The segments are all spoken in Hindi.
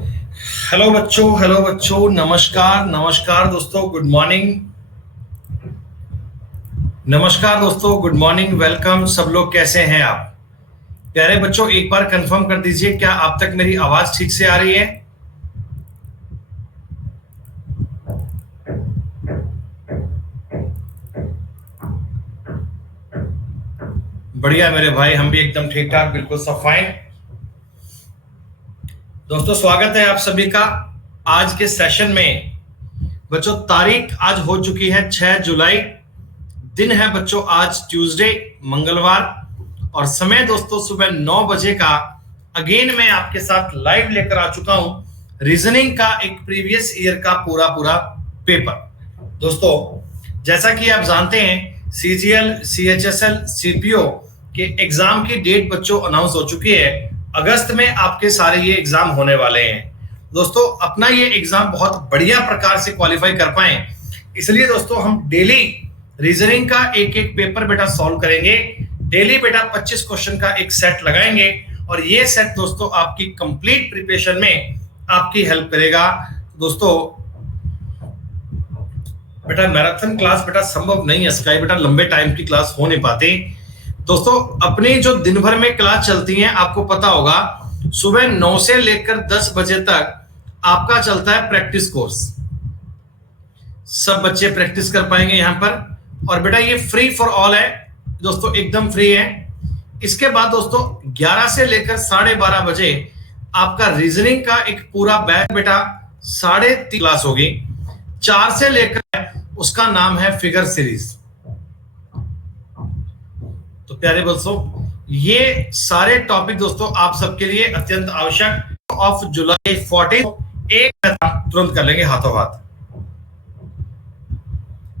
हेलो बच्चों, नमस्कार नमस्कार दोस्तों, गुड मॉर्निंग। नमस्कार दोस्तों, गुड मॉर्निंग, वेलकम। सब लोग कैसे हैं आप? प्यारे बच्चों, एक बार कंफर्म कर दीजिए, क्या आप तक मेरी आवाज ठीक से आ रही है? बढ़िया मेरे भाई, हम भी एकदम ठीक ठाक, बिल्कुल सब फाइन। दोस्तों, स्वागत है आप सभी का आज के सेशन में। बच्चों, तारीख आज हो चुकी है 6 जुलाई। दिन है बच्चों आज ट्यूसडे, मंगलवार, और समय दोस्तों सुबह 9 बजे का। अगेन मैं आपके साथ लाइव लेकर आ चुका हूं रीजनिंग का एक प्रीवियस ईयर का पूरा पूरा पेपर। दोस्तों, जैसा कि आप जानते हैं, सीजीएल, सीएचएसएल, सीपीओ के एग्जाम की डेट बच्चों अनाउंस हो चुकी है। अगस्त में आपके सारे ये एग्जाम होने वाले हैं। दोस्तों, अपना ये एग्जाम बहुत बढ़िया प्रकार से क्वालिफाई कर पाए, इसलिए दोस्तों हम डेली रीजनिंग का एक एक पेपर बेटा सॉल्व करेंगे। डेली बेटा 25 क्वेश्चन का एक सेट लगाएंगे, और ये सेट दोस्तों आपकी कंप्लीट प्रिपरेशन में आपकी हेल्प करेगा। दोस्तों, बेटा मैराथन क्लास बेटा संभव नहीं है, स्काई बेटा लंबे टाइम की क्लास हो नहीं पाती। दोस्तों, अपनी जो दिन भर में क्लास चलती है, आपको पता होगा सुबह 9 से लेकर 10 बजे तक आपका चलता है प्रैक्टिस कोर्स। सब बच्चे प्रैक्टिस कर पाएंगे यहां पर, और बेटा ये फ्री फॉर ऑल है दोस्तों, एकदम फ्री है। इसके बाद दोस्तों 11 से लेकर 12:30 बजे आपका रीजनिंग का एक पूरा बैच बेटा 3:30 क्लास होगी। 4 से लेकर उसका नाम है फिगर सीरीज। तो प्यारे दोस्तों, ये सारे टॉपिक दोस्तों आप सबके लिए अत्यंत आवश्यक। ऑफ जुलाई 14 एक तुरंत कर लेंगे हाथों हाथ।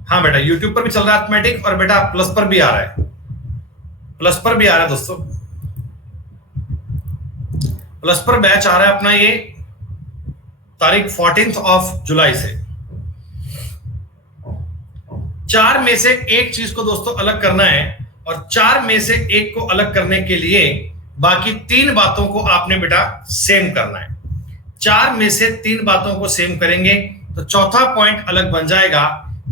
हाँ बेटा, यूट्यूब पर भी चल रहा है अर्थमेटिक, और बेटा प्लस पर भी आ रहा है। प्लस पर भी आ रहा है दोस्तों, प्लस पर बैच आ रहा है अपना ये तारीख 14 जुलाई से। 4 में से एक चीज को दोस्तों अलग करना है, और 4 में से एक को अलग करने के लिए बाकी 3 बातों को आपने बेटा सेम करना है। 4 में से 3 बातों को सेम करेंगे तो चौथा पॉइंट अलग बन जाएगा।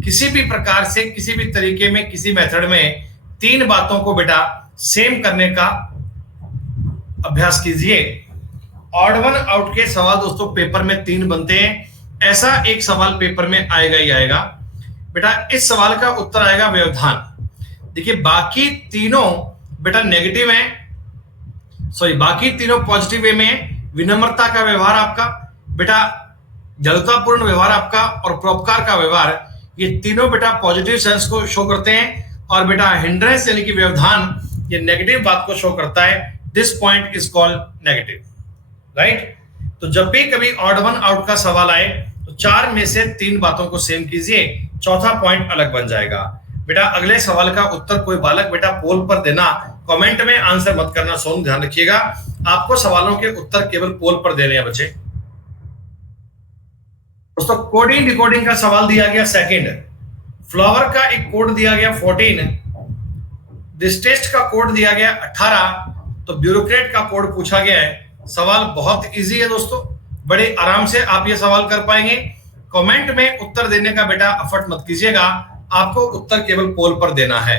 किसी भी प्रकार से, किसी भी तरीके में, किसी मेथड में 3 बातों को बेटा सेम करने का अभ्यास कीजिए। ऑड वन आउट के सवाल दोस्तों पेपर में 3 बनते हैं। ऐसा एक सवाल पेपर में आएगा ही आएगा बेटा। इस सवाल का उत्तर आएगा व्यवधान। देखिए, बाकी तीनों बेटा नेगेटिव हैं, सॉरी बाकी तीनों पॉजिटिव वे में है। विनम्रता का व्यवहार आपका बेटा, जड़तापूर्ण व्यवहार आपका, और परोपकार का व्यवहार, ये तीनों बेटा पॉजिटिव सेंस को शो करते हैं। और बेटा हिंड्रेंस यानी कि व्यवधान, ये नेगेटिव बात को शो करता है। This point is called negative, right. तो जब भी कभी ऑड वन आउट का सवाल आए तो 4 में से 3 बातों को सेम कीजिए, चौथा पॉइंट अलग बन जाएगा। बेटा अगले सवाल का उत्तर कोई बालक बेटा पोल पर देना, कमेंट में आंसर मत करना। सोन ध्यान रखिएगा, आपको सवालों के उत्तर केवल पोल पर देने हैं बच्चे। दोस्तों, कोडिंग डिकोडिंग का सवाल दिया गया सेकंड, फ्लावर का एक कोड दिया गया 14, दिस टेस्ट का कोड दिया गया 18, तो ब्यूरोक्रेट का कोड पूछा गया है। सवाल बहुत इजी है दोस्तों, बड़े आराम से आप ये सवाल कर पाएंगे। कमेंट में उत्तर देने का बेटा एफर्ट मत कीजिएगा, आपको उत्तर केवल पोल पर देना है।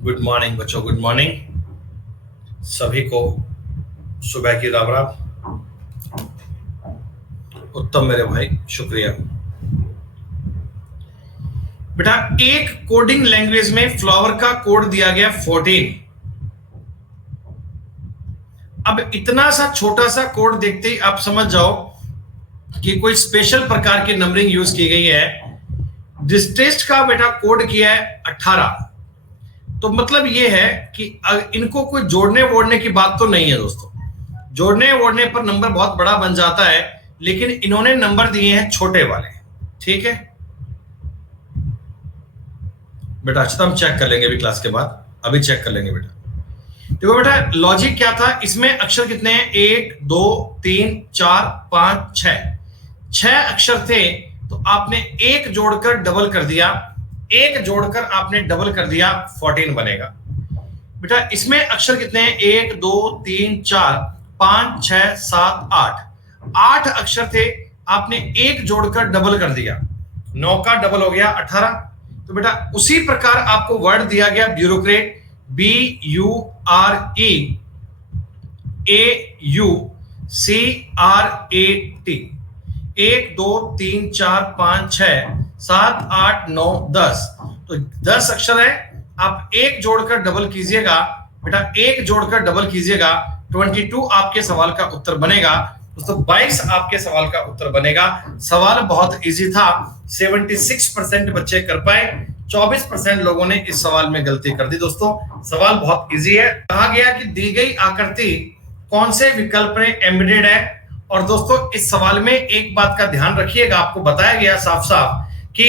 गुड मॉर्निंग बच्चों, गुड मॉर्निंग सभी को, सुबह की राम राम। उत्तम मेरे भाई, शुक्रिया बेटा। एक कोडिंग लैंग्वेज में फ्लावर का कोड दिया गया 14। अब इतना सा छोटा सा कोड देखते ही आप समझ जाओ कि कोई स्पेशल प्रकार की नंबरिंग यूज की गई है। डिस्टेस्ट का बेटा कोड किया है 18, तो मतलब ये है कि इनको कोई जोड़ने वोड़ने की बात तो नहीं है दोस्तों। जोड़ने वोड़ने पर नंबर बहुत बड़ा बन जाता है, लेकिन इन्होंने नंबर दिए हैं छोटे वाले, ठीक है बेटा। अच्छा, हम चेक कर लेंगे अभी क्लास के बाद, अभी चेक कर लेंगे बेटा। देखो बेटा, लॉजिक क्या था इसमें, अक्षर कितने हैं, 1 2 3 4 5 6 अक्षर थे, तो आपने एक जोड़कर डबल कर दिया, एक जोड़कर आपने डबल कर दिया 14 बनेगा। बेटा इसमें अक्षर कितने हैं? 1 2 3 4 5 6 7 8, 8 अक्षर थे, आपने एक जोड़कर डबल कर दिया, 9 का डबल हो गया 18। तो बेटा उसी प्रकार आपको वर्ड दिया गया ब्यूरोक्रेट, BUREAUCRAT, 1 2 3 4 5 6 7 8 9 10, तो 10 अक्षर है। आप एक जोड़कर डबल कीजिएगा बेटा, एक जोड़कर डबल कीजिएगा, 22 आपके सवाल का उत्तर बनेगा दोस्तों। 22 आपके सवाल का उत्तर बनेगा। सवाल बहुत इजी था, 76% बच्चे कर पाए, 24% लोगों ने इस सवाल में गलती कर दी। दोस्तों सवाल बहुत इजी है। कहा गया कि दी गई आकृति कौन से विकल्प में एम्बेडेड है। और दोस्तों इस सवाल में एक बात का ध्यान रखिएगा, आपको बताया गया साफ साफ कि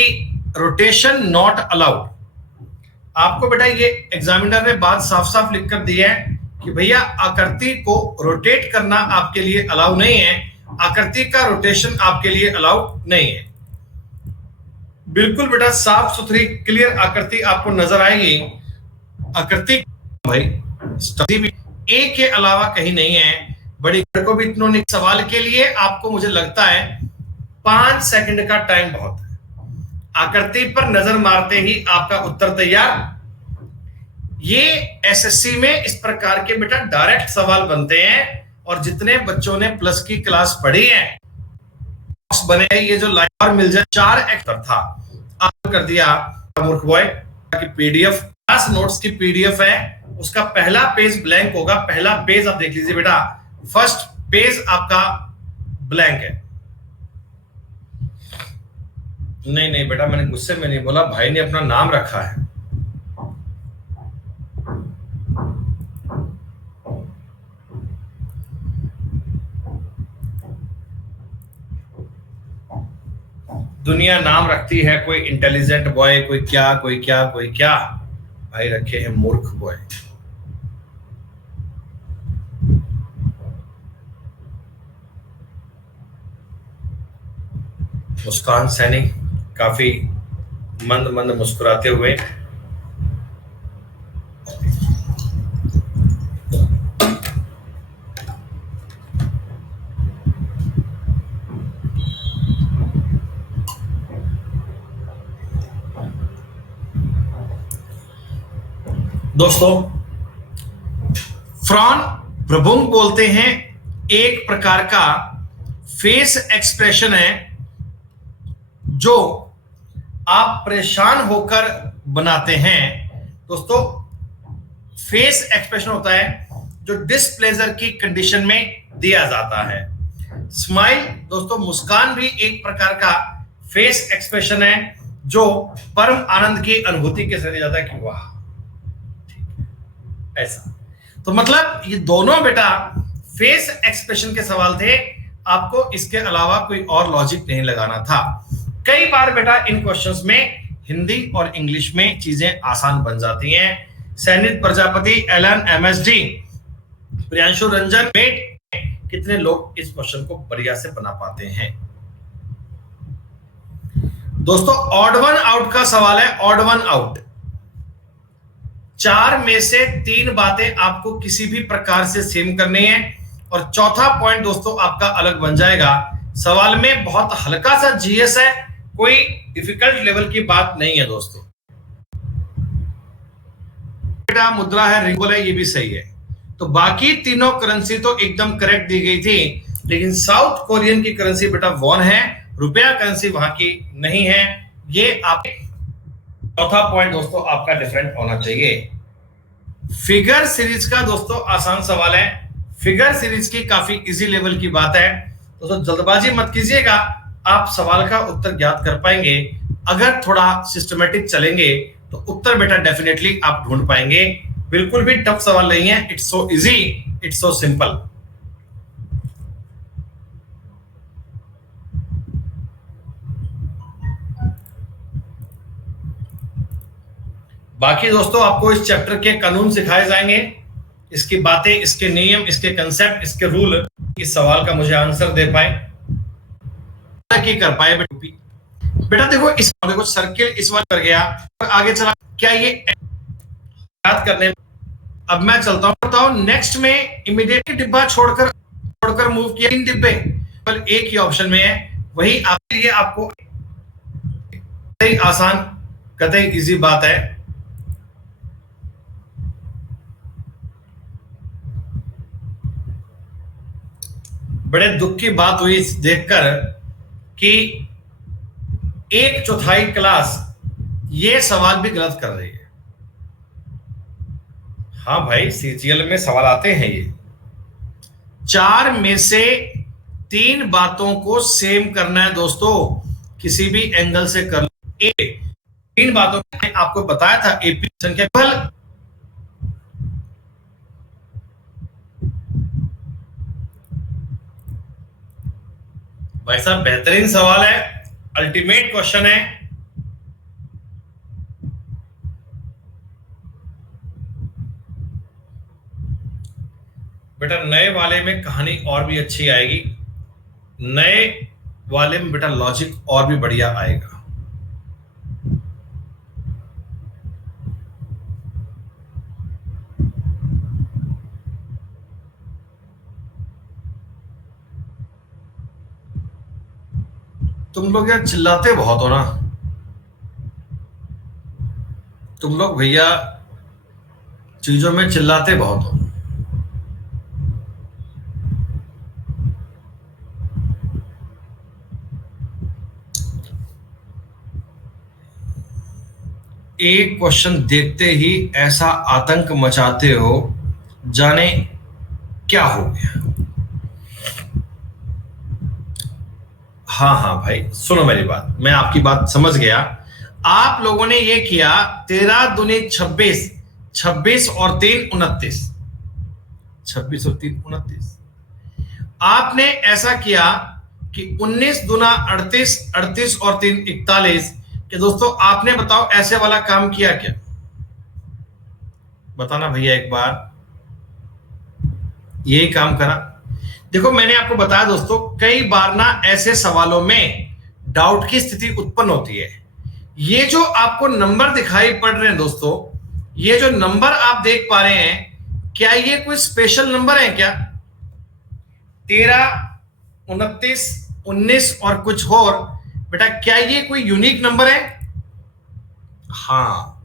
रोटेशन नॉट अलाउड। आपको बेटा ये एग्जामिनर ने बात साफ साफ लिख कर दी है कि भैया आकृति को रोटेट करना आपके लिए अलाउ नहीं है, आकृति का रोटेशन आपके लिए अलाउ नहीं है। बिल्कुल बेटा साफ सुथरी क्लियर आकृति आपको नजर आएगी। आकृति भाई ए के अलावा कहीं नहीं है। बड़ी को भी इतनों सवाल के लिए आपको मुझे लगता है 5 सेकंड का टाइम बहुत है। आकृति पर नजर मारते ही आपका उत्तर तैयार। ये एसएससी में इस प्रकार के बेटा डायरेक्ट सवाल बनते हैं, और जितने बच्चों ने प्लस की क्लास पढ़ी है बने, ये जो लाइन और मिल जाए 4 एक्टर था, आप कर दिया मूर्ख बॉय की पीडीएफ, क्लास नोट्स की पीडीएफ है, उसका पहला पेज ब्लैंक होगा। पहला पेज आप देख लीजिए बेटा, फर्स्ट पेज आपका ब्लैंक है। नहीं नहीं बेटा मैंने गुस्से में नहीं बोला, भाई ने अपना नाम रखा है। दुनिया नाम रखती है, कोई इंटेलिजेंट बॉय, कोई क्या कोई क्या कोई क्या, भाई रखे हैं मूर्ख बॉय। मुस्कान सैनी काफी मंद मंद मुस्कुराते हुए, दोस्तों फ्रॉन प्रबुंग बोलते हैं, एक प्रकार का फेस एक्सप्रेशन है जो आप परेशान होकर बनाते हैं। दोस्तों फेस एक्सप्रेशन होता है जो डिसप्लेजर की कंडीशन में दिया जाता है। स्माइल दोस्तों, मुस्कान भी एक प्रकार का फेस एक्सप्रेशन है जो परम आनंद की अनुभूति के साथ दिया जाता है कि वाह ऐसा। तो मतलब ये दोनों बेटा फेस एक्सप्रेशन के सवाल थे, आपको इसके अलावा कोई और लॉजिक नहीं लगाना था। कई बार बेटा इन क्वेश्चंस में हिंदी और इंग्लिश में चीजें आसान बन जाती हैं। सैनिक प्रजापति, एलन, एमएसडी, प्रियांशु रंजन, कितने लोग इस क्वेश्चन को बढ़िया से बना पाते हैं। दोस्तों ऑड वन आउट का सवाल है, ऑड वन आउट। 4 में से 3 बातें आपको किसी भी प्रकार से सेम करनी है, और चौथा पॉइंट दोस्तों आपका अलग बन जाएगा। सवाल में बहुत हल्का सा जीएस है, कोई डिफिकल्ट लेवल की बात नहीं है दोस्तों। बेटा मुद्रा है, रिंगल है, ये भी सही है। तो बाकी तीनों करेंसी तो एकदम करेक्ट दी गई थी, लेकिन साउथ कोरियन की करेंसी बेटा वॉन है, रुपया करेंसी वहां की नहीं है। ये आप चौथा पॉइंट दोस्तों आपका डिफरेंट होना चाहिए। फिगर सीरीज का दोस्तों आसान सवाल है, फिगर सीरीज की काफी इजी लेवल की बात है दोस्तों, जल्दबाजी मत कीजिएगा, आप सवाल का उत्तर ज्ञात कर पाएंगे। अगर थोड़ा सिस्टमेटिक चलेंगे तो उत्तर बेटा डेफिनेटली आप ढूंढ पाएंगे। बिल्कुल भी टफ सवाल नहीं है, it's so easy, it's so simple. बाकी दोस्तों आपको इस चैप्टर के कानून सिखाए जाएंगे, इसकी बातें, इसके नियम, इसके कंसेप्ट, इसके रूल। इस सवाल का मुझे आंसर दे पाए कि कर पाए बेटा देखो सर्किल इस बार कर गया और आगे चला, क्या ये याद करने में? अब मैं चलता हूं, बताओ नेक्स्ट में इमीडिएटली डिब्बा छोड़कर मूव किया, 3 डिब्बे केवल एक ही ऑप्शन में है, वही आपके लिए आपको कतई आसान कतई इजी बात है। बड़े दुख की बात हुई देखकर कि 1/4 क्लास ये सवाल भी गलत कर रही है। हाँ भाई, सीजीएल में सवाल आते हैं ये। 4 में से 3 बातों को सेम करना है दोस्तों, किसी भी एंगल से कर लो। 3 बातों में आपको बताया था एपी संख्या केवल भाई साहब बेहतरीन सवाल है, अल्टीमेट क्वेश्चन है। बेटा नए वाले में कहानी और भी अच्छी आएगी, नए वाले में बेटा लॉजिक और भी बढ़िया आएगा। तुम लोग यार चिल्लाते बहुत हो ना, तुम लोग भैया चीजों में चिल्लाते बहुत हो। एक क्वेश्चन देखते ही ऐसा आतंक मचाते हो, जाने क्या हो गया। हाँ भाई सुनो मेरी बात, मैं आपकी बात समझ गया। आप लोगों ने ये किया 13 दूनी 26, 26 और 3 29, 26 और 3 29। आपने ऐसा किया कि 19 दूना 38, 38 और 3 41। कि दोस्तों आपने बताओ ऐसे वाला काम किया क्या? बताना भैया एक बार, यही काम करा? देखो मैंने आपको बताया दोस्तों, कई बार ना ऐसे सवालों में डाउट की स्थिति उत्पन्न होती है। ये जो आपको नंबर दिखाई पड़ रहे हैं दोस्तों, ये जो नंबर आप देख पा रहे हैं, क्या ये कोई स्पेशल नंबर है क्या? 13, 29, 19 और कुछ और, बेटा क्या ये कोई यूनिक नंबर है? हाँ,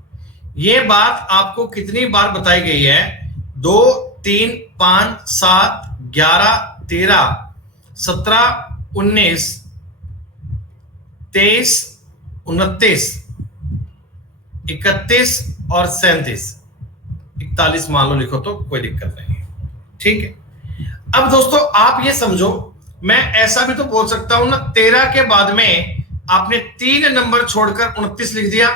ये बात आपको कितनी बार बताई गई है? 2, 3, 5, 7, 11, 13, 17, 19, 23, 29, 31 और 37, 41 मान लो, लिखो तो कोई दिक्कत नहीं है, ठीक है। अब दोस्तों आप ये समझो, मैं ऐसा भी तो बोल सकता हूं ना, 13 के बाद में आपने 3 नंबर छोड़कर 29 लिख दिया,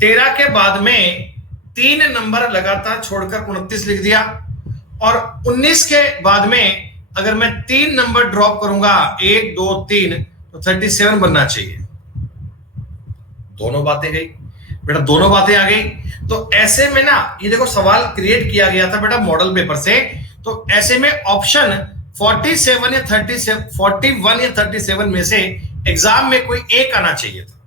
13 के बाद में 3 नंबर लगातार छोड़कर 29 लिख दिया, और 19 के बाद में अगर मैं 3 नंबर ड्रॉप करूंगा 1, 2, 3, तो 37 बनना चाहिए। दोनों बातें गई बेटा, दोनों बातें आ गई। तो ऐसे में ना, ये देखो सवाल क्रिएट किया गया था बेटा मॉडल पेपर से, तो ऐसे में ऑप्शन 47 या 37, 41 या 37 में से एग्जाम में कोई एक आना चाहिए था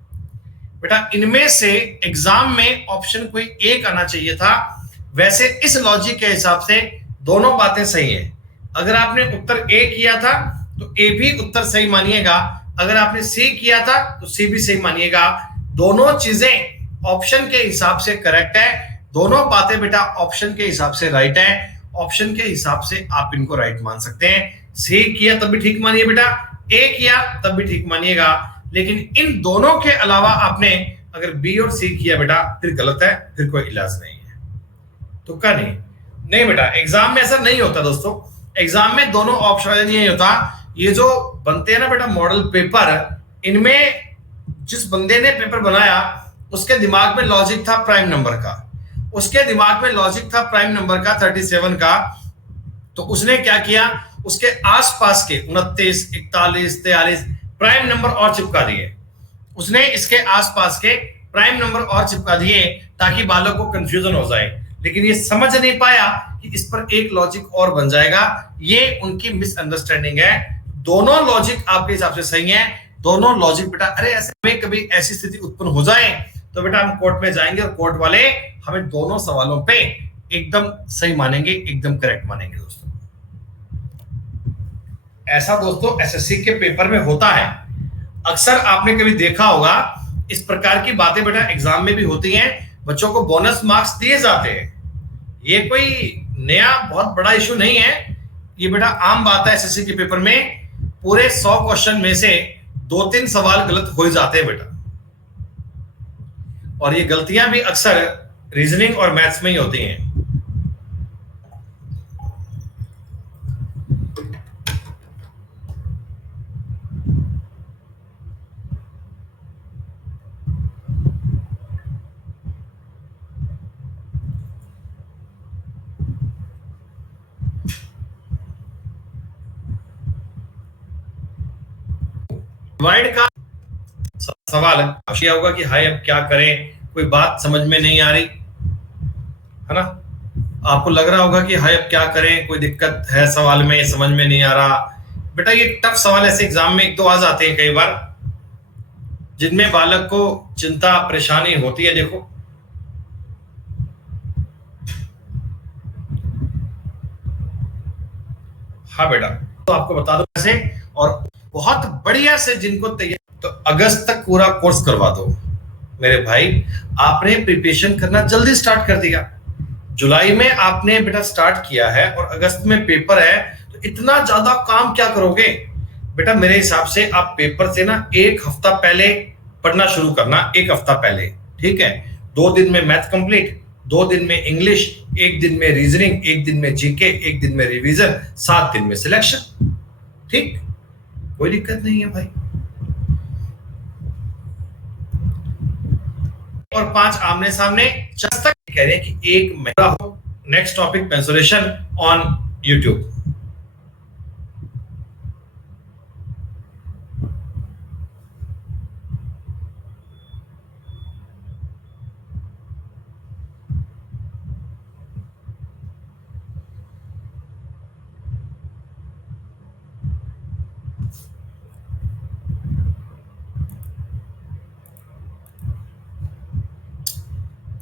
बेटा। इनमें से एग्जाम में ऑप्शन कोई एक आना चाहिए था। वैसे इस लॉजिक के हिसाब से दोनों बातें सही है। अगर आपने उत्तर ए किया था तो ए भी उत्तर सही मानिएगा, अगर आपने सी किया था तो सी भी सही मानिएगा। दोनों चीजें ऑप्शन के हिसाब से करेक्ट है, दोनों बातें बेटा ऑप्शन के हिसाब से राइट है। ऑप्शन के हिसाब से आप इनको राइट मान सकते हैं। सी किया तब भी ठीक मानिए बेटा, ए किया तब भी ठीक मानिएगा, लेकिन इन दोनों के अलावा आपने अगर बी और सी किया बेटा फिर गलत है, फिर कोई इलाज नहीं है। तो क्या नहीं बेटा, एग्जाम में ऐसा नहीं होता दोस्तों। एग्जाम में दोनों ऑप्शन नहीं होता। ये जो बनते हैं ना बेटा मॉडल पेपर, इनमें जिस बंदे ने पेपर बनाया उसके दिमाग में लॉजिक था प्राइम नंबर का, उसके दिमाग में लॉजिक था प्राइम नंबर का 37 का। तो उसने क्या किया, उसके आसपास के 29, 41, 43 प्राइम नंबर और चिपका दिए। उसने इसके आसपास के प्राइम नंबर और चिपका दिए ताकि बालक को कंफ्यूजन हो जाए, लेकिन ये समझ नहीं पाया कि इस पर एक लॉजिक और बन जाएगा। ये उनकी मिसअंडरस्टैंडिंग है। दोनों लॉजिक आपके हिसाब से सही है, दोनों लॉजिक बेटा, अरे ऐसे में कभी ऐसी स्थिति उत्पन्न हो जाए तो बेटा हम कोर्ट में जाएंगे और कोर्ट वाले हमें दोनों सवालों पे एकदम सही मानेंगे, एकदम करेक्ट मानेंगे दोस्तों। ऐसा दोस्तों एसएससी के पेपर में होता है। अक्सर आपने कभी देखा होगा इस प्रकार की बातें बेटा एग्जाम में भी होती हैं, बच्चों को बोनस मार्क्स दिए जाते हैं। ये कोई नया बहुत बड़ा इशू नहीं है, ये बेटा आम बात है। एसएससी के पेपर में पूरे 100 क्वेश्चन में से 2-3 सवाल गलत हो जाते हैं बेटा, और ये गलतियां भी अक्सर रीजनिंग और मैथ्स में ही होती हैं। डिवाइड का सवाल किया होगा कि हाय अब क्या करें, कोई बात समझ में नहीं आ रही है ना, आपको लग रहा होगा कि हाय अब क्या करें, कोई दिक्कत है सवाल में, समझ में नहीं आ रहा। बेटा ये टफ सवाल ऐसे एग्जाम में एक दो आ जाते हैं कई बार, जिनमें बालक को चिंता परेशानी होती है। देखो हाँ बेटा, तो आपको बता दो कैसे, और बहुत बढ़िया से जिनको तैयार, तो अगस्त तक पूरा कोर्स करवा दो मेरे भाई। आपने प्रिपरेशन करना जल्दी स्टार्ट कर दिया, जुलाई में आपने बेटा स्टार्ट किया है और अगस्त में पेपर है, तो इतना ज्यादा काम क्या करोगे बेटा। मेरे हिसाब से आप पेपर से ना एक हफ्ता पहले पढ़ना शुरू करना, एक हफ्ता पहले, ठीक है। 2 दिन में मैथ कंप्लीट, 2 दिन में इंग्लिश, 1 दिन में रीजनिंग, 1 दिन में जीके, 1 दिन में रिवीजन, 7 दिन में सिलेक्शन, ठीक, कोई दिक्कत नहीं है भाई। और 5 आमने सामने 4 तक कह रहे हैं कि एक महीना हो। नेक्स्ट टॉपिक पेंसुलेशन ऑन यूट्यूब।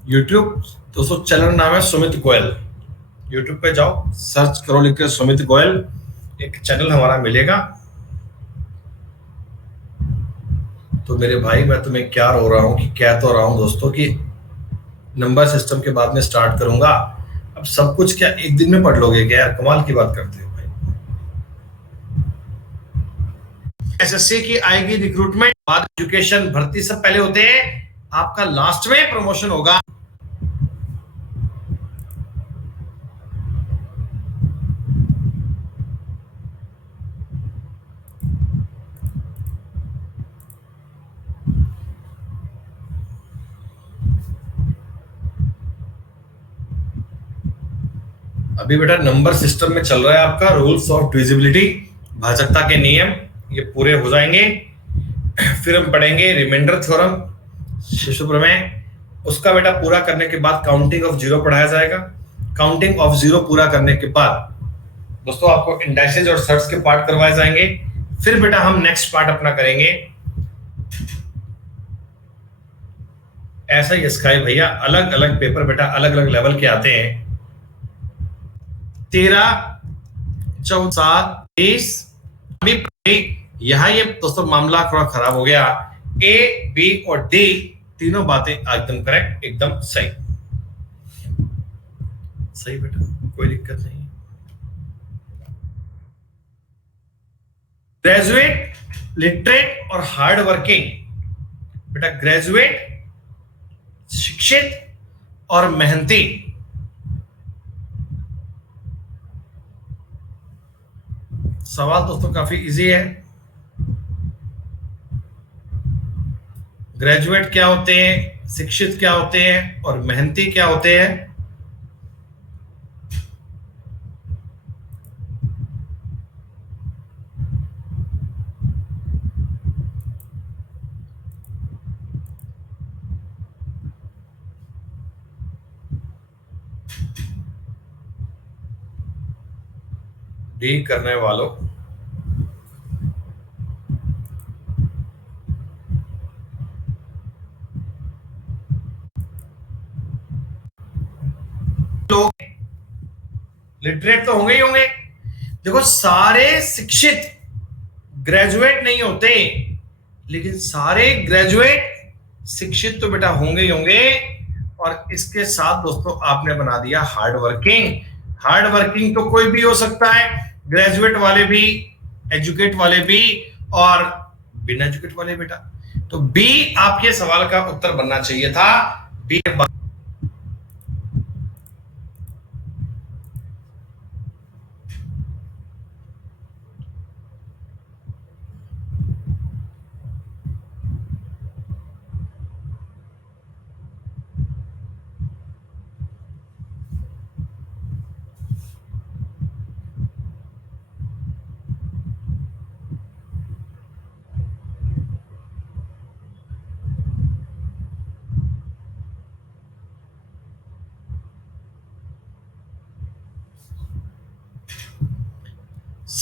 यूट्यूब दोस्तों चैनल नाम है सुमित गोयल, यूट्यूब पे जाओ सर्च करो, लिख के सुमित गोयल, एक चैनल हमारा मिलेगा। तो मेरे भाई मैं तुम्हें क्या रो रहा हूँ कि कह तो रहा हूँ दोस्तों कि नंबर सिस्टम के बाद में स्टार्ट करूंगा। अब सब कुछ क्या एक दिन में पढ़ लोगे क्या यार, कमाल की बात करते हो भाई। एसएससी की आएगी रिक्रूटमेंट, बाद एजुकेशन भर्ती सब पहले होते हैं, आपका लास्ट में प्रमोशन होगा। अभी बेटा नंबर सिस्टम में चल रहा है आपका रूल्स ऑफ डिविजिबिलिटी, भाजकता के नियम, ये पूरे हो जाएंगे। फिर हम पढ़ेंगे रिमाइंडर थ्योरम, शिशु प्रमेय, उसका बेटा पूरा करने के बाद काउंटिंग ऑफ जीरो पढ़ाया जाएगा। काउंटिंग ऑफ जीरो पूरा करने के बाद दोस्तों आपको इंडाइसेस और सर्ट्स के पार्ट करवाए जाएंगे। फिर बेटा हम नेक्स्ट पार्ट अपना करेंगे, ऐसा ही स्काई भैया, अलग अलग पेपर बेटा अलग अलग लेवल के आते हैं। 13, 14, 20, अभी यहां ये दोस्तों मामला थोड़ा खराब हो गया। ए, बी और डी तीनों बातें एकदम करेक्ट, एकदम सही, सही बेटा, कोई दिक्कत नहीं। ग्रेजुएट, लिटरेट और हार्ड वर्किंग बेटा, ग्रेजुएट शिक्षित और मेहनती, सवाल दोस्तों काफी इजी है। ग्रेजुएट क्या होते हैं, शिक्षित क्या होते हैं और मेहनती क्या होते हैं। डी करने वालों लोग लिटरेट तो होंगे ही होंगे। देखो सारे शिक्षित ग्रेजुएट नहीं होते, लेकिन सारे ग्रेजुएट शिक्षित तो बेटा होंगे ही होंगे। और इसके साथ दोस्तों आपने बना दिया हार्ड वर्किंग। हार्ड वर्किंग तो कोई भी हो सकता है, ग्रेजुएट वाले भी, एजुकेट वाले भी और बिना एजुकेट वाले बेटा। तो बी आपके सवाल का उत्तर बनना चाहिए था। बी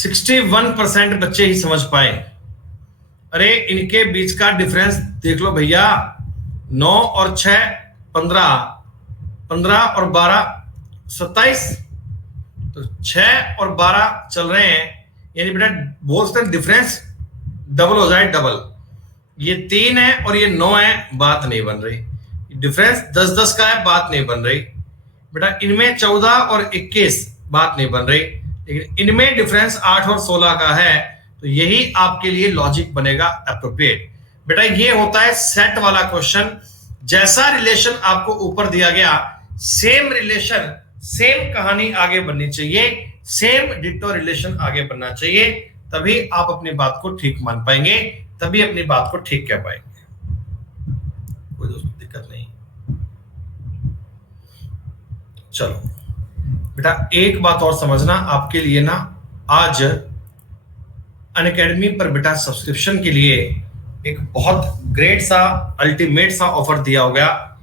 61% बच्चे ही समझ पाए। अरे इनके बीच का डिफरेंस देख लो भैया, 9 और 6 15, 15 और 12 27, तो 6 और 12 चल रहे हैं, यानी बेटा बोलते हैं डिफरेंस डबल हो जाए, डबल। ये 3 है और ये 9 है, बात नहीं बन रही। डिफरेंस 10-10 का है, बात नहीं बन रही बेटा। इनमें 14 और 21 बात नहीं बन रही, लेकिन इनमें डिफरेंस 8 और 16 का है, तो यही आपके लिए लॉजिक बनेगा अप्रोप्रिएट। बेटा ये होता है सेट वाला क्वेश्चन। जैसा रिलेशन आपको ऊपर दिया गया, सेम रिलेशन, सेम कहानी आगे बननी चाहिए, सेम डिटो रिलेशन आगे बनना चाहिए, तभी आप अपनी बात को ठीक मान पाएंगे, तभी अपनी बात को ठीक कह पाएंगे। कोई दोस्तों दिक्कत नहीं। चलो बेटा एक बात और समझना, आपके लिए ना आज अनअकैडमी पर बेटा सब्सक्रिप्शन के लिए एक बहुत ग्रेट सा अल्टीमेट सा ऑफर दिया हो गया।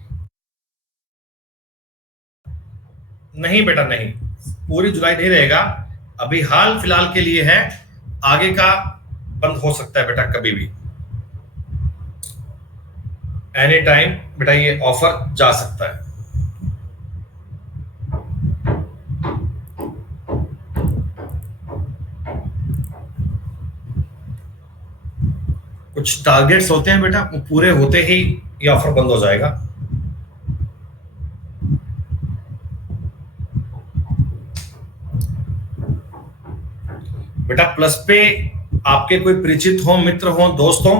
नहीं बेटा नहीं, पूरी जुलाई नहीं रहेगा, अभी हाल फिलहाल के लिए है, आगे का बंद हो सकता है बेटा कभी भी, एनी टाइम बेटा ये ऑफर जा सकता है। कुछ टारगेट्स होते हैं बेटा, वो पूरे होते ही ये ऑफर बंद हो जाएगा। बेटा प्लस पे आपके कोई परिचित हो, मित्र हो, दोस्त हो,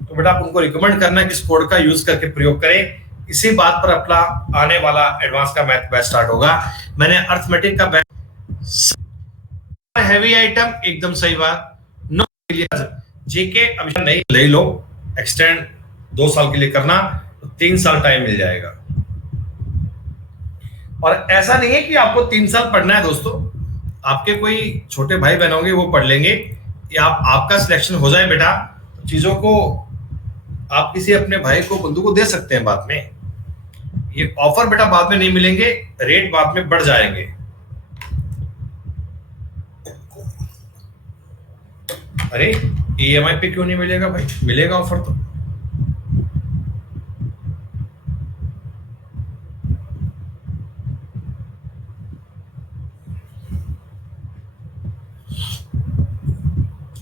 तो बेटा आप उनको रिकमेंड करना कि इस कोड का यूज करके प्रयोग करें। इसी बात पर अपना आने वाला एडवांस का मैथ बैच स्टार्ट होगा। मैंने अर्थमेटिक का बैच, हैवी आइटम एकदम सही बात, नो जीके अभी नहीं ले लो, एक्सटेंड 2 साल के लिए करना तो 3 साल टाइम मिल जाएगा। और ऐसा नहीं है कि आपको 3 साल पढ़ना है दोस्तों, आपके कोई छोटे भाई बहन होंगे वो पढ़ लेंगे, या आपका सिलेक्शन हो जाए बेटा, चीजों को आप किसी अपने भाई को, बंधु को दे सकते हैं बाद में। ये ऑफर बेटा बाद में नहीं मिलेंगे, रेट बाद में बढ़ जाएंगे। अरे ईएमआई पे क्यों नहीं मिलेगा भाई, मिलेगा ऑफर तो।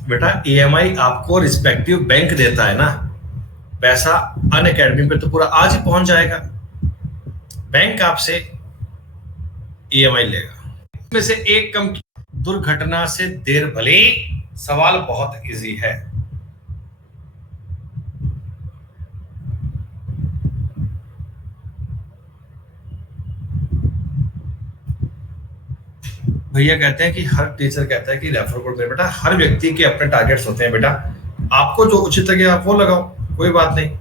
बेटा ईएमआई आपको रिस्पेक्टिव बैंक देता है ना, पैसा अनअकैडमी पे तो पूरा आज ही पहुंच जाएगा, बैंक आपसे ईएमआई लेगा। इसमें से एक कम दुर्घटना से देर भले, सवाल बहुत इजी है। भैया कहते हैं कि हर टीचर कहता है कि रेफर कोड में, बेटा हर व्यक्ति के अपने टारगेट्स होते हैं बेटा, आपको जो उचित लगे आप वो लगाओ, कोई बात नहीं।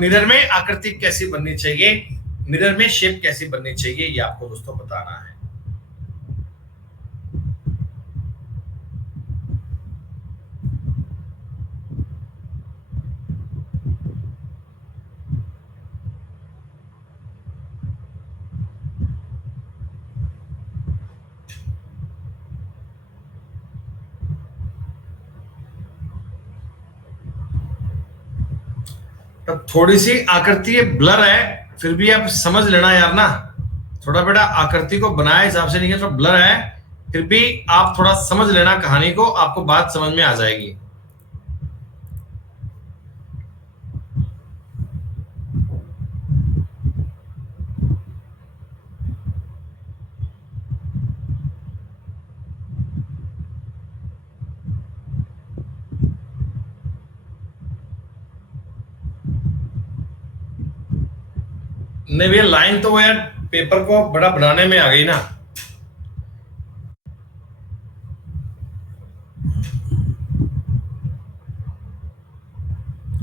मिरर में आकृति कैसी बननी चाहिए, मिरर में शेप कैसी बननी चाहिए, ये आपको दोस्तों बताना है। तो थोड़ी सी आकृति ये ब्लर है, फिर भी आप समझ लेना यार ना, थोड़ा बेटा आकृति को बनाए हिसाब से नहीं है, थोड़ा ब्लर है, फिर भी आप थोड़ा समझ लेना कहानी को, आपको बात समझ में आ जाएगी। नहीं भैया, लाइन तो वो यार पेपर को बड़ा बनाने में आ गई ना।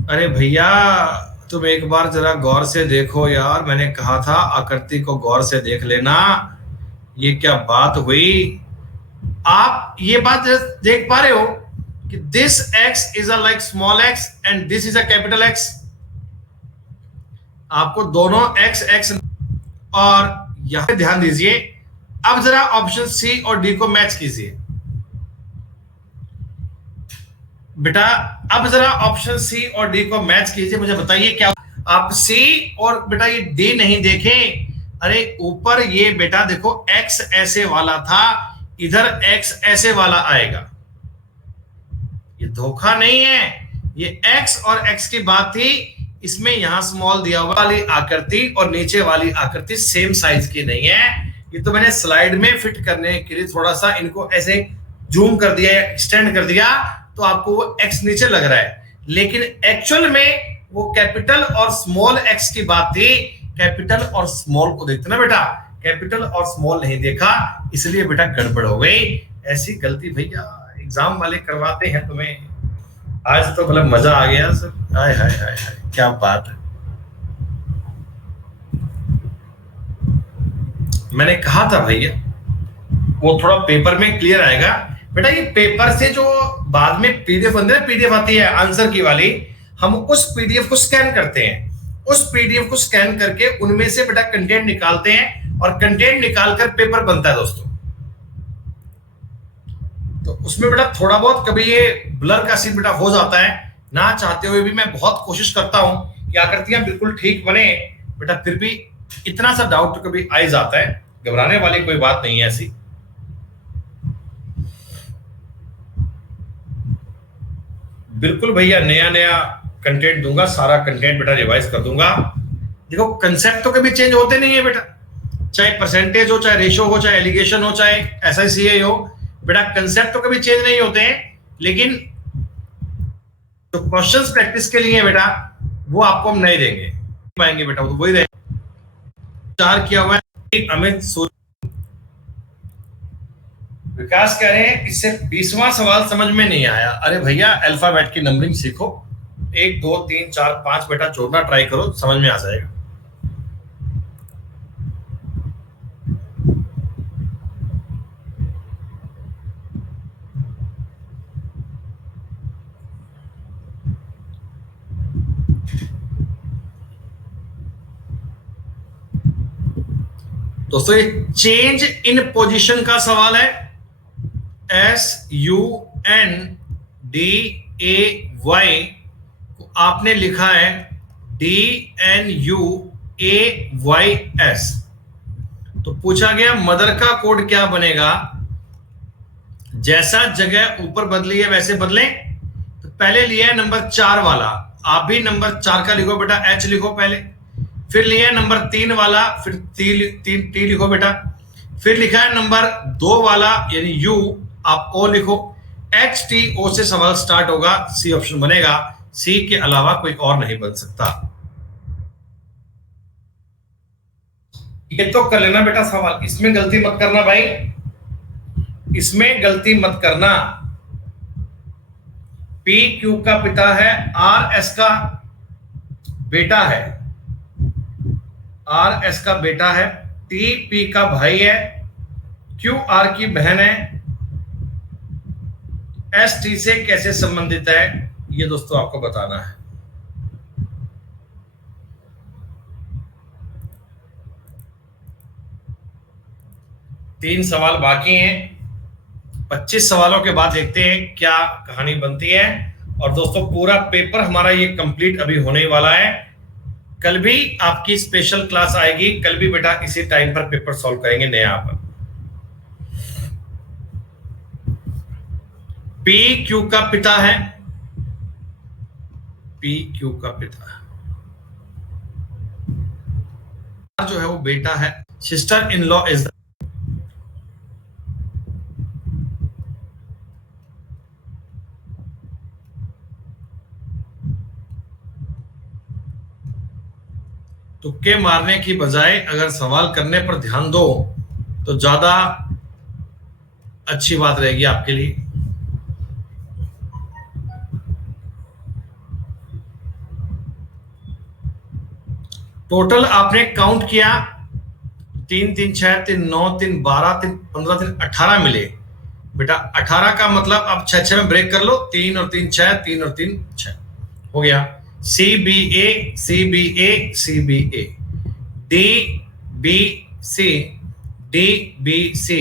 अरे भैया, तुम एक बार जरा गौर से देखो यार, मैंने कहा था आकृति को गौर से देख लेना। ये क्या बात हुई? आप ये बात देख पा रहे हो कि this x is a like small x and this is a capital x. आपको दोनों एक्स एक्स और यहां ध्यान दीजिए। अब जरा ऑप्शन सी और डी को मैच कीजिए बेटा। अब जरा ऑप्शन सी और डी को मैच कीजिए, मुझे बताइए क्या आप सी और बेटा ये डी नहीं देखें? अरे ऊपर ये बेटा देखो एक्स ऐसे वाला था, इधर एक्स ऐसे वाला आएगा। ये धोखा नहीं है, ये एक्स और एक्स की बात थी। इसमें यहां स्मॉल दिया हुआ वाली आकृति और नीचे वाली आकृति सेम साइज की नहीं है। ये तो मैंने स्लाइड में फिट करने के लिए थोड़ा सा इनको ऐसे जूम कर दिया, एक्सटेंड कर दिया, तो आपको वो एक्स नीचे लग रहा है, लेकिन एक्चुअल में वो कैपिटल और स्मॉल एक्स की बात थी। कैपिटल और स्मॉल को देखते ना बेटा, कैपिटल और स्मॉल नहीं देखा, इसलिए बेटा गड़बड़ हो गई। ऐसी गलती भैया एग्जाम वाले करवाते हैं तुम्हें। आज तो मतलब मजा आ गया सर, हाय हाय हाय हाय, क्या बात है। मैंने कहा था भैया वो थोड़ा पेपर में क्लियर आएगा बेटा। ये पेपर से जो बाद में पीडीएफ पीडीएफ आती है आंसर की वाली, हम उस पीडीएफ को स्कैन करते हैं। उस पीडीएफ को स्कैन करके उनमें से बेटा कंटेंट निकालते हैं और कंटेंट निकालकर पेपर बनता है दोस्तों। तो उसमें बेटा थोड़ा बहुत कभी ये ब्लर का सीन बेटा हो जाता है, ना चाहते हुए भी मैं बहुत कोशिश करता हूं कि आकृतियां बिल्कुल ठीक बने बेटा, फिर भी इतना सा डाउट तो कभी आ ही जाता है। घबराने वाली कोई बात नहीं है ऐसी। बिल्कुल भैया, नया नया कंटेंट दूंगा, सारा कंटेंट बेटा रिवाइज कर दूंगा। देखो कंसेप्ट तो कभी चेंज होते नहीं है बेटा, चाहे परसेंटेज हो, चाहे रेशो हो, चाहे एलिगेशन हो, चाहे एसआईसीए हो, बेटा कंसेप्ट तो कभी चेंज नहीं होते हैं, लेकिन जो क्वेश्चंस प्रैक्टिस के लिए बेटा वो आपको हम नहीं देंगे पाएंगे बेटा, वो तो वही रहेगा। चार किया हुआ है अमित सूर्य। विकास कह रहे हैं इससे 20वां सवाल समझ में नहीं आया। अरे भैया अल्फाबेट की नंबरिंग सीखो, 1 2 3 4 5 बेटा जोड़ना ट्राई करो, समझ में आ जाएगा। दोस्तों ये चेंज इन पोजीशन का सवाल है। SUNDAY को आपने लिखा है DNUAYS। तो पूछा गया मदर का कोड क्या बनेगा? जैसा जगह ऊपर बदली है वैसे बदले। तो पहले लिया है नंबर 4 वाला, आप भी नंबर 4 का लिखो बेटा, H लिखो पहले। फिर लिया है नंबर 3 वाला, फिर T लिखो बेटा। फिर लिखा है नंबर 2 वाला यानी U, आप O लिखो। HTO से सवाल स्टार्ट होगा, C ऑप्शन बनेगा। C के अलावा कोई और नहीं बन सकता। ये तो कर लेना बेटा सवाल, इसमें गलती मत करना भाई, इसमें गलती मत करना। PQ का पिता है, RS का बेटा है, RS का बेटा है, TP का भाई है, QR की बहन है, ST से कैसे संबंधित है ये दोस्तों आपको बताना है। तीन सवाल बाकी हैं, 25 सवालों के बाद देखते हैं क्या कहानी बनती है। और दोस्तों पूरा पेपर हमारा ये कंप्लीट अभी होने वाला है। कल भी आपकी स्पेशल क्लास आएगी, कल भी बेटा इसी टाइम पर पेपर सॉल्व करेंगे नया पर। पी क्यू का पिता है, पी क्यू का पिता जो है वो बेटा है। सिस्टर इन लॉ इज तुक्के मारने की बजाय अगर सवाल करने पर ध्यान दो तो ज्यादा अच्छी बात रहेगी आपके लिए। टोटल आपने काउंट किया 3 3 6 3 9 3 12 3 15 3 18 मिले बेटा। 18 का मतलब अब 6 में ब्रेक कर लो, 3 और 3 6, 3 और 3 6 हो गया। C B A C B A C B A, D B C D B C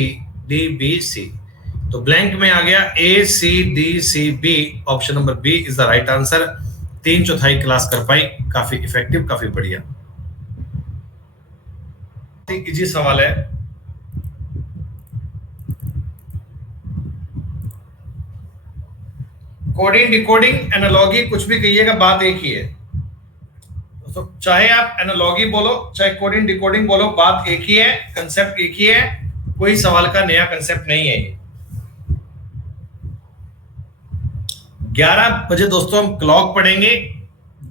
D B C, तो ब्लैंक में आ गया A C D C B. Option number B is the right answer. 3/4 class कर पाई, काफी इफेक्टिव, काफी बढ़िया। इजी सवाल है। कोडिंग डिकोडिंग एनालॉगी कुछ भी कहिएगा, बात एक ही है दोस्तों। चाहे आप एनालॉगी बोलो चाहे कोडिंग डिकोडिंग बोलो, बात एक ही है, कंसेप्ट एक ही है, कोई सवाल का नया कंसेप्ट नहीं है ये। 11 बजे दोस्तों हम क्लॉक पढ़ेंगे,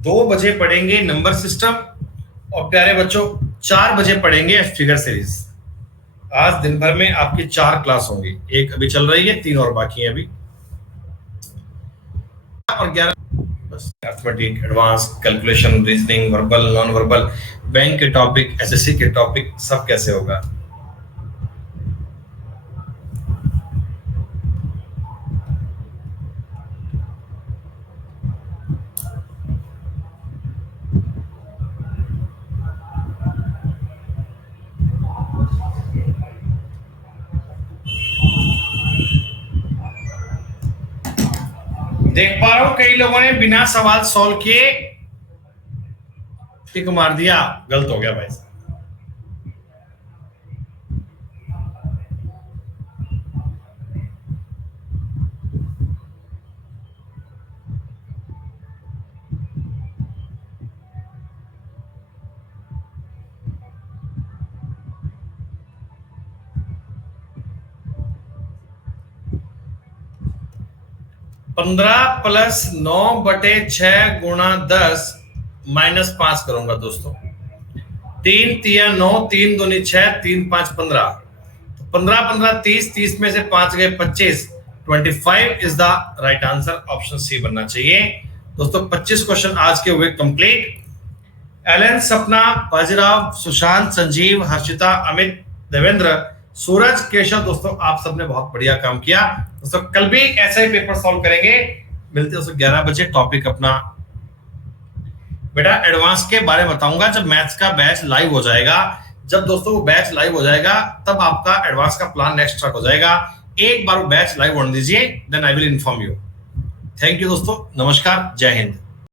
2 बजे पढ़ेंगे नंबर सिस्टम, और प्यारे बच्चों 4 बजे पढ़ेंगे फिगर सीरीज। आज दिन भर में आपकी 4 क्लास होंगी, एक अभी चल रही है, 3 और बाकी है अभी, और 11 बस arithmetic, advance, calculation, reasoning, verbal, non verbal, bank के टॉपिक, एसएससी के टॉपिक, सब कैसे होगा। देख पा रहा हूं कई लोगों ने बिना सवाल सॉल्व किए टिक मार दिया, गलत हो गया भाई साहब। (15+9/6 गुणा 10 -5 करूंगा दोस्तों। 3 3 9, 3 दूनी 6, 3 5 15, 15 15 30, 30 में से 5 गए 25, 25 is the right answer. Option C बनना चाहिए दोस्तों। 25 क्वेश्चन आज के हुए कंप्लीट। एलन, सपना, बाजीराव, सुशांत, संजीव, हर्षिता, अमित, देवेंद्र, सूरज, केशव, दोस्तों आप सबने बहुत बढ़िया काम किया दोस्तों। कल भी ऐसा ही पेपर सॉल्व करेंगे। मिलते हैं दोस्तों 11 बजे। टॉपिक अपना बेटा एडवांस के बारे में बताऊंगा जब मैथ्स का बैच लाइव हो जाएगा। जब दोस्तों वो बैच लाइव हो जाएगा तब आपका एडवांस का प्लान नेक्स्ट स्टार्ट हो जाएगा। एक बार वो बैच लाइव होने दीजिए, then I will inform you. Thank you दोस्तों, नमस्कार, जय हिंद।